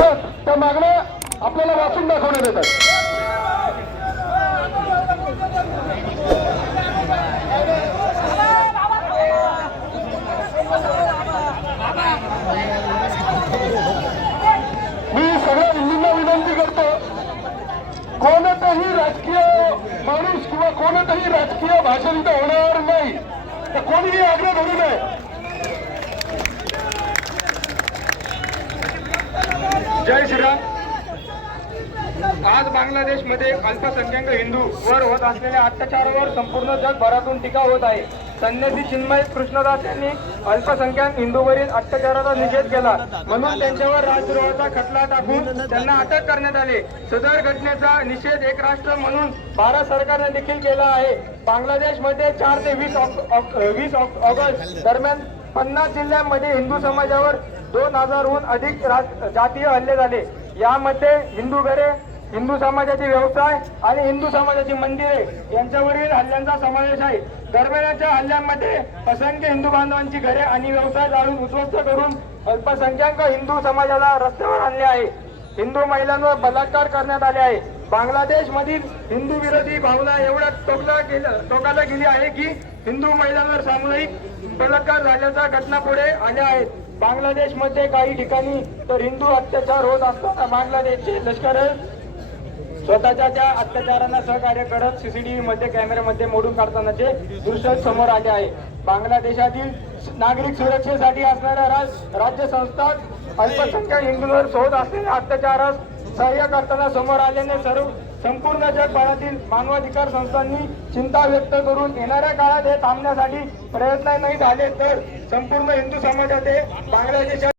त्या मागण्या आपल्याला वाचून दाखवण्यात येतात. मी सगळ्या हिंदूंना विनंती करतो कोणताही राजकीय माणूस किंवा कोणतंही राजकीय भाषण होणार नाही. तर कोणीही आग्रह धरू नये. जय श्रीराम. आज बांगलादेशमध्ये अल्पसंख्याक हिंदू वर होत असलेल्या अत्याचारावर संपूर्ण जगभरातून टीका होत आहे. संन्यासी चिन्मय कृष्णदास यांनी अल्पसंख्याक हिंदूवरील अत्याचाराचा निषेध केला. म्हणून त्यांच्यावर राजद्रोहाचा खटला टाकून त्यांना अटक करण्यात आले. सदर घटनेचा निषेध एक राष्ट्र म्हणून भारत सरकारने देखील केला आहे. बांगलादेशमध्ये चार ते वीस वीस ऑगस्ट दरम्यान पन्नास जिल्ह्यांमध्ये हिंदू समाजावर दोन हजारहून अधिक जातीय हल्ले झाले. यामध्ये हिंदू घरे हिंदू समाजाचे व्यवसाय आणि हिंदू समाजाची मंदिरे यांच्यावरील हल्ल्यांचा समावेश आहे. दरम्यानच्या हल्ल्यांमध्ये असंख्य हिंदू बांधवांची घरे आणि व्यवसाय जाळून उद्ध्वस्त करून अल्पसंख्याक हिंदू समाजाला रस्त्यावर आणले आहे. हिंदू महिलांवर बलात्कार करण्यात आले आहे. बांगलादेश मधील हिंदू विरोधी भावना एवढ्या टोकला गेलं टोकाला गेली आहे की हिंदू महिलांवर सामूहिक बलात्कार झाल्याच्या घटना पुढे आल्या आहेत. बांगलादेशमध्ये काही ठिकाणी तर हिंदू अत्याचार होत असताना बांगलादेशचे लष्कर स्वतःच्या त्या अत्याचारांना सहकार्य करत सीसीटीव्ही मध्ये कॅमेऱ्यामध्ये मोडून काढतानाचे दृश्य समोर आले आहे. बांगलादेशातील नागरिक सुरक्षेसाठी असणाऱ्या राज्य संस्था अल्पसंख्याक हिंदूंवर होत असलेल्या अत्याचारास सहाय्य करताना समोर आल्याने सर्व संपूर्ण जगभरातील मानवाधिकार संस्थांनी चिंता व्यक्त करून येणाऱ्या काळात हे थांबण्यासाठी प्रयत्न नाही झाले तर संपूर्ण हिंदू समाजात हे बांगलादेशात